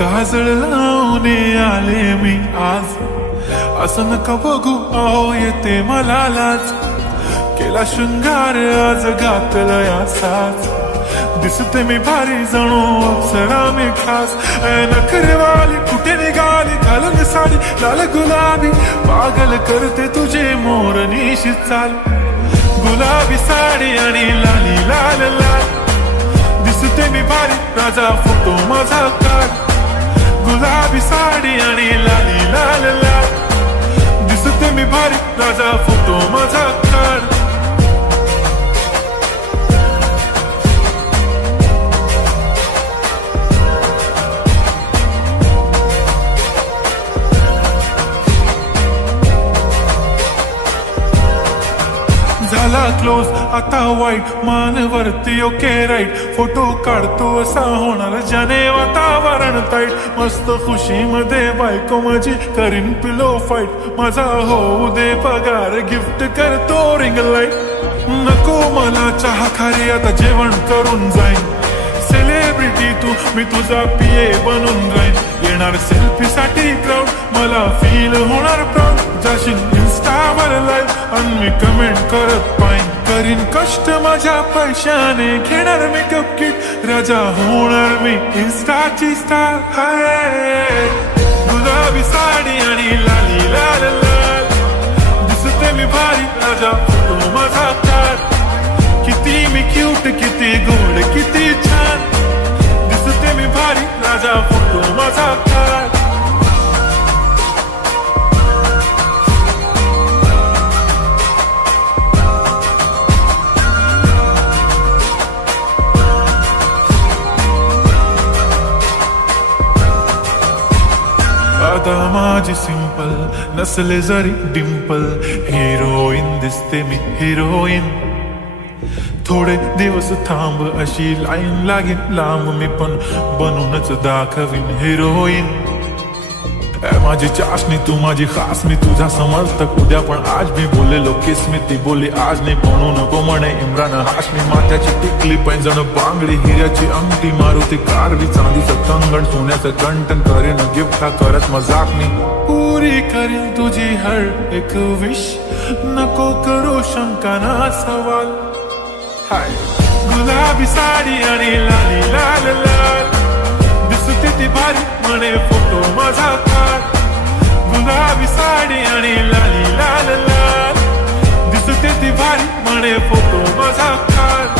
काजळ लावून आले मी आज, असं नका बघू अहो येते मला लाज. केला शृंगार आज घातलं यासाच, दिसते मी भारी जणू अप्सरा मी खास. नखरेवाली कुठे निघाली घालून साडी लाल गुलाबी, पागल करते तुझे मोरनीशी चाल. गुलाबी साडी आणि लाली लाल लाल, दिसते मी भारी राजा फोटो माझा काढ. गुलाबी साडी आणि लाली लाल लाल, दिसते मी भारी राजा फोटो माझा काढ. झाला क्लोज आता वाईट, मान वरती ओके राईट. फोटो काढतो असा होणार ज्याने वातावरण ताईट. मस्त खुशी मध्ये बायको माझी करीन पिलो फाईट. माझा होऊ दे पगार गिफ्ट करतो रिंग लाईट. नको मला चहा खारी आता जेवण करून जाईन. सेलिब्रिटी तू मी तुझा पिये बनून जाईन. येणार सेल्फी साठी क्राऊड मला फील होणार प्राऊड. जाशील इन्स्टावर लाईव्ह आणि मी कमेंट करत पाईन. करीन कष्ट माझ्या पैशाने घेणार मेकअप किट. राजा होणार मी इन्स्टाची स्टार. हाय गुलाबी साडी आणि लाली लाल लाल, दिसते मी भारी राजा फोटो माझा काढ. किती मी क्यूट किती गोड किती छान, दिसते मी भारी राजा फोटो माझा काढ. आता माझी सिंपल नसले जरी डिंपल, हिरोईन दिसते मी हिरोईन. थोडे दिवस थांब अशी लाईन लागेल लांब, मी पण बनूनच दाखवीन हिरोईन. माझी चाशनी तू माझी खास, मी तुझा समर्थक उद्या पण आज. मी बोललेलो किस मी ती बोली आज नाही. म्हणू नको म्हणे इम्रान हाशमी. माथ्याची टिकली पैंजण बांगडी, हिऱ्याची अंगठी, मारुती कारवी, चांदीचं कंगण, सोन्याचं कंटन. करेन गिफ्ट हा करत मजाक मी. पुरी करीन तुझी हर एक विश, नको करू शंका ना सवाल. हाय गुलाबी साडी आणि लाली लाल लाल, दिसते ती भारी म्हणे फोटो माझा काढ. गुलाबी साडी आणि लाली लाल लाल, दिसते ती भारी म्हणे फोटो माझा काढ.